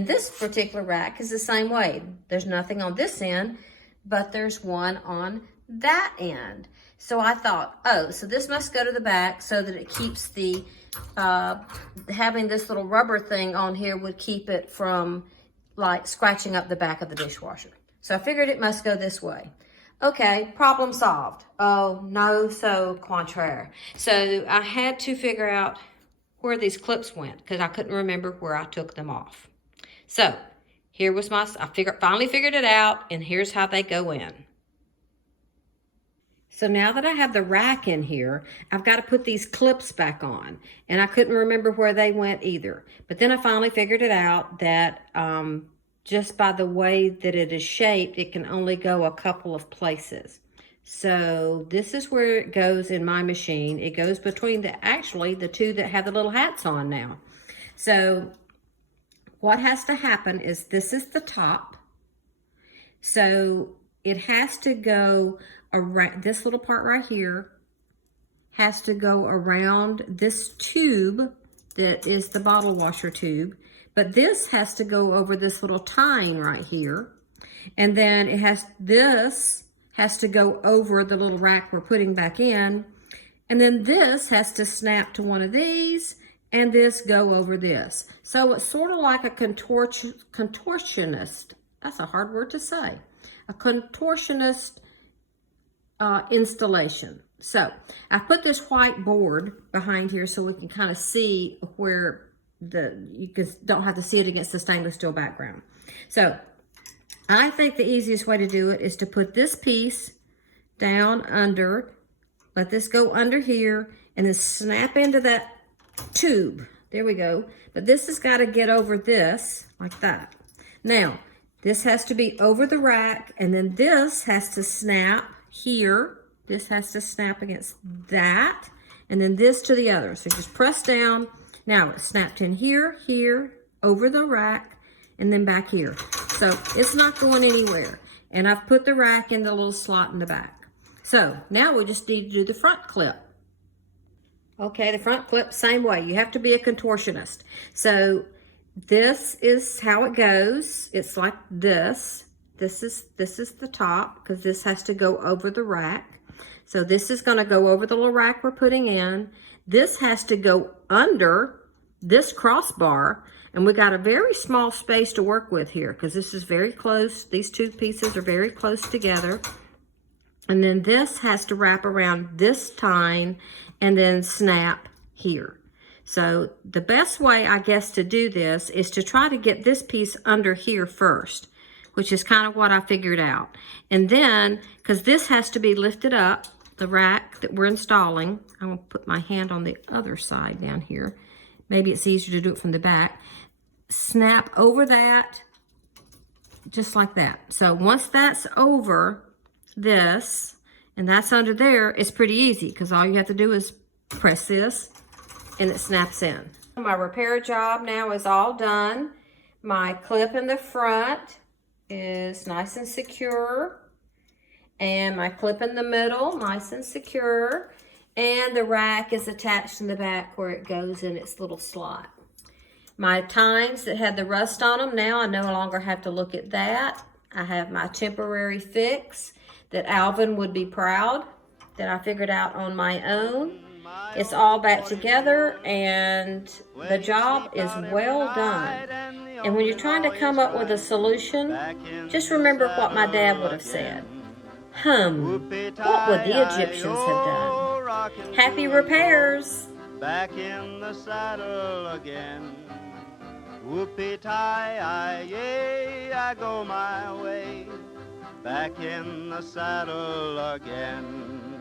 This particular rack is the same way. There's nothing on this end, but there's one on that end. So I thought, oh, so this must go to the back so that it keeps the, having this little rubber thing on here would keep it from like scratching up the back of the dishwasher. So I figured it must go this way. Okay, problem solved. Oh, no, so contraire. So I had to figure out where these clips went because I couldn't remember where I took them off. So here was I finally figured it out, and here's how they go in. So now that I have the rack in here, I've got to put these clips back on, and I couldn't remember where they went either. But then I finally figured it out that just by the way that it is shaped, it can only go a couple of places. So this is where it goes in my machine. It goes between the two that have the little hats on now. So what has to happen is this is the top. So it has to go around, this little part right here has to go around this tube that is the bottle washer tube. But this has to go over this little tine right here. And then this has to go over the little rack we're putting back in. And then this has to snap to one of these, and this go over this. So it's sort of like a contortionist. That's a hard word to say. A contortionist installation. So I put this white board behind here so we can kind of see where don't have to see it against the stainless steel background. So I think the easiest way to do it is to put this piece down under, let this go under here, and then snap into that tube. There we go. But this has got to get over this like that. Now, this has to be over the rack, and then this has to snap here. This has to snap against that, and then this to the other. So just press down. Now it's snapped in here, here, over the rack, and then back here. So it's not going anywhere. And I've put the rack in the little slot in the back. So now we just need to do the front clip. Okay, the front clip, same way. You have to be a contortionist. So this is how it goes. It's like this. This is the top, because this has to go over the rack. So this is going to go over the little rack we're putting in. This has to go under this crossbar, and we got a very small space to work with here because this is very close. These two pieces are very close together. And then this has to wrap around this tine and then snap here. So the best way, I guess, to do this is to try to get this piece under here first, which is kind of what I figured out. And then, because this has to be lifted up, the rack that we're installing, I'm going to put my hand on the other side down here. Maybe it's easier to do it from the back. Snap over that, just like that. So once that's over this, and that's under there, it's pretty easy because all you have to do is press this and it snaps in. My repair job now is all done. My clip in the front is nice and secure, and my clip in the middle, nice and secure, and the rack is attached in the back where it goes in its little slot. My tines that had the rust on them, now I no longer have to look at that. I have my temporary fix that Alvin would be proud that I figured out on my own. It's all back together, and the job is well done. And when you're trying to come up with a solution, just remember what my dad would have said. What would the Egyptians have done? Happy repairs! Back in the saddle again. Whoopie-tie-yay, I go my way. Back in the saddle again.